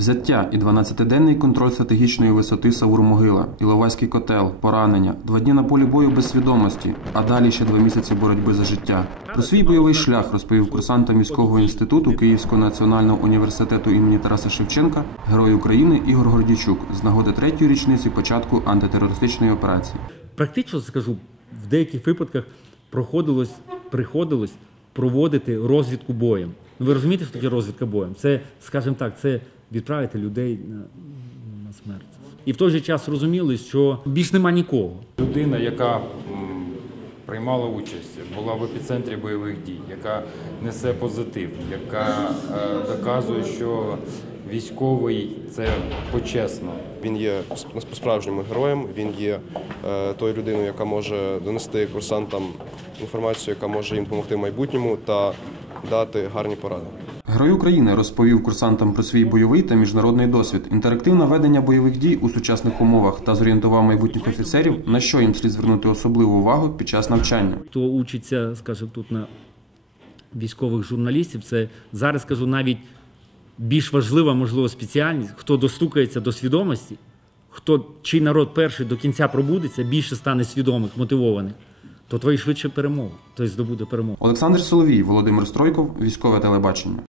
Взяття і 12-денний контроль стратегічної висоти Савур-Могила, Іловайський котел, поранення, два дні на полі бою без свідомості, а далі ще два місяці боротьби за життя. Про свій бойовий шлях розповів курсантам військового інституту Київського національного університету імені Тараса Шевченка, герой України Ігор Гордійчук з нагоди третьої річниці початку антитерористичної операції. Практично скажу, в деяких випадках проходилось, приходилось проводити розвідку боєм. Ну, ви розумієте, що таке розвідка боєм? Це, скажімо так, це відправити людей на, на смерть. І в той же час розуміли, що більш нема нікого. Людина, яка приймала участь, була в епіцентрі бойових дій, яка несе позитив, яка е, доказує, що військовий це почесно. Він є сп- по-справжньому героєм. Він є е, тою людиною, яка може донести курсантам інформацію, яка може їм допомогти в майбутньому та дати гарні поради. Герой України розповів курсантам про свій бойовий та міжнародний досвід, інтерактивне ведення бойових дій у сучасних умовах та зорієнтував майбутніх офіцерів, на що їм слід звернути особливу увагу під час навчання. Хто учиться, скажімо, тут на військових журналістів, це зараз скажу навіть більш важлива, можливо, спеціальність, хто достукається до свідомості, хто чий народ перший до кінця пробудеться, більше стане свідомих, мотивованих, то твої швидше перемога, той здобуде перемогу. Олександр Соловій, Володимир Стройков, військове телебачення.